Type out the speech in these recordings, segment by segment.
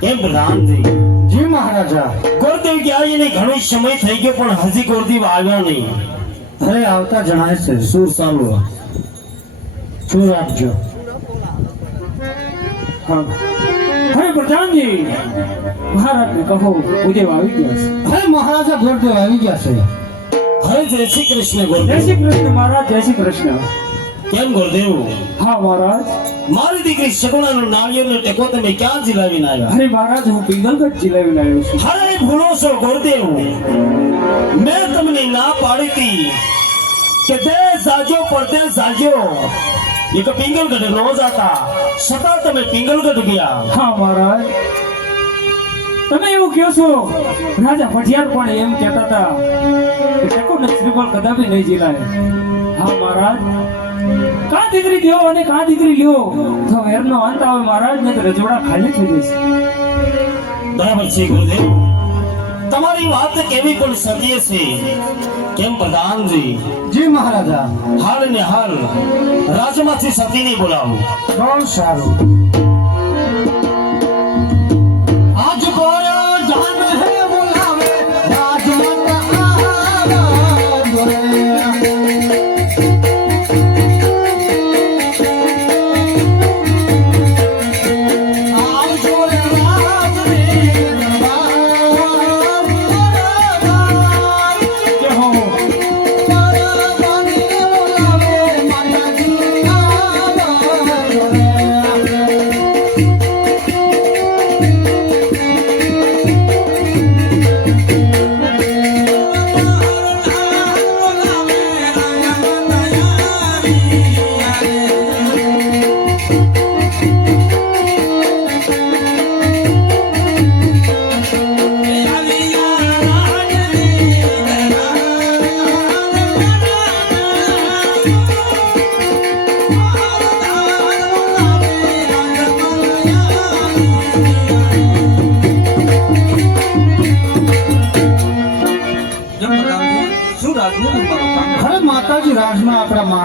કેમ રામજી જી મહારાજા. ગુરુદેવ ગયા એને ઘણો સમય થઈ ગયો પણ હજી ગુરુદેવ આવ્યો નહીં. અરે આવતા જણાય છે. શું ચાલુ શું રાખજો અરે પ્રધાનજી! મહારાજને કહો ઉદય આવી ગયા છે. અરે મહારાજા ગુરુદેવ આવી ગયા છે. હરે જય શ્રી કૃષ્ણ જય શ્રી કૃષ્ણ મહારાજ જય શ્રી કૃષ્ણ. કેમ ગુરુદેવ? હા મહારાજ. મારી દીકરી સગુણાનો નાળિયેરનો ટેકો તમે ક્યાં જીલાવીને આવ્યા? અરે મહારાજ હું પિંગલગઢ જિલ્લાવી આવ્યો છું. અરે ભૂલો છો ગુરુદેવ. મેં તમને ના પાડી હતી કે દેશ સાજો પરતે સાજો એક પિંગલગઢ નો જાતા છતાં તમે પિંગલગઢ ગયા. હા મહારાજ. તમે એવું કહો છો? રાજા ભટિયાર પણ એમ કહેતા હતા કે ટેકો ને શ્રીફળ કદાપી નહીં જીલાય હા મહારાજ. દીકરી લ્યો અને કા દીકરી લ્યો? તો એમનો અંત આવે મહારાજ ને તો રજવાડા ખાલી થઈ જશે. બરાબર છે ગુરુદેવ. તમારી વાત કેવી પણ સત્ય છે. કેમ પ્રધાનજી જી મહારાજા. હાલ ને હાલ. રાજમાંથી સતીને બોલાવો. બહુ સારું.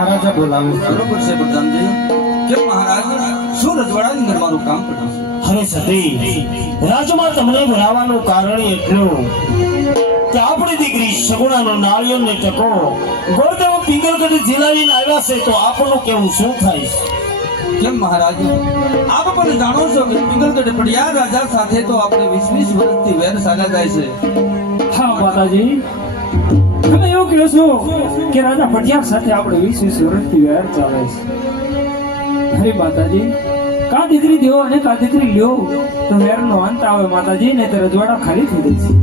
મહારાજા બોલાવું બરોબર છે પ્રધાનજી. કે મહારાજ? શું રજવાડાની અંદર મારું કામ છે હવે સતી રાજમાં તમને બોલાવવાનું કારણ એટલું કે આપણી દીકરી સગુણાનો નાળિયેરને ટકો. ગોરદેવ પિંગલગઢ જિલ્લાની આવ્યા છે તો આપણું કેવું શું થાય? કેમ મહારાજ? આપ પણ જાણો છો કે પિંગલગઢ પડિયાર રાજા સાથે તો આપણે વીસ વીસ વર્ષથી વેર સાગા જાય છે. હા માતાજી. તમે એવું કહો છો કે રાજા પટિયાર સાથે આપણે વીસ વીસ વર્ષથી વ્યવહાર ચાલે છે. હરે માતાજી કા દીકરી દેવો અને કા દીકરી લ્યો તો વેરનો અંત આવે માતાજી ને તે રજવાડા ખાલી થઈ જશે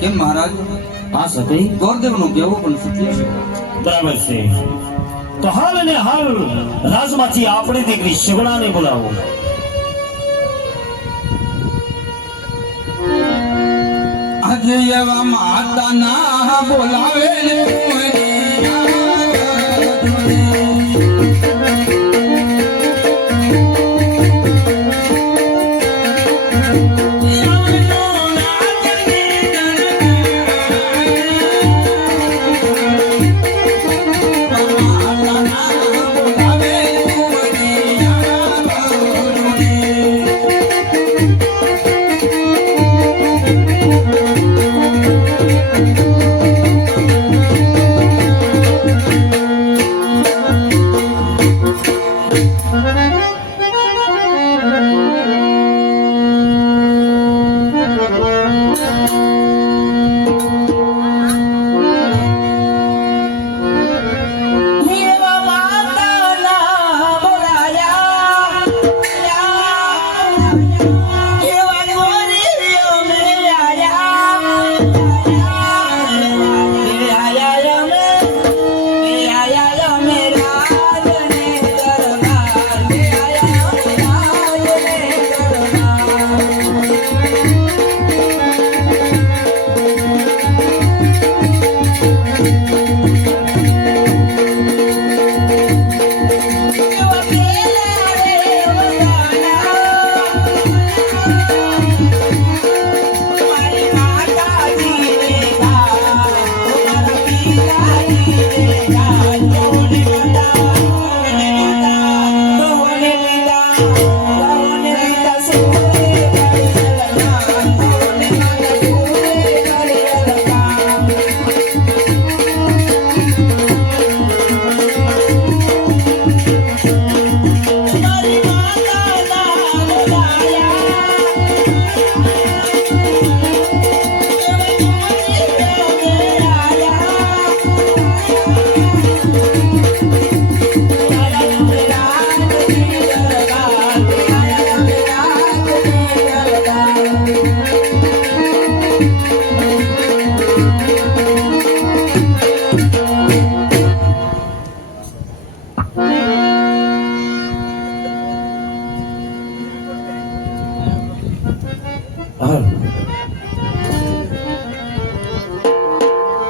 કેમ મહારાજ? હા ગોરદેવનું કહેવું પણ સત્ય છે. બરાબર છે. તો હાલ ને હાલ રાજમાંથી આપણી દીકરી સગુણાને બોલાવો. આજે એવા માતાના બોલાવે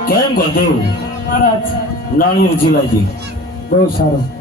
કેમ કહો મહારાજ. નાળિયેર જીલાજી. બહુ સારું.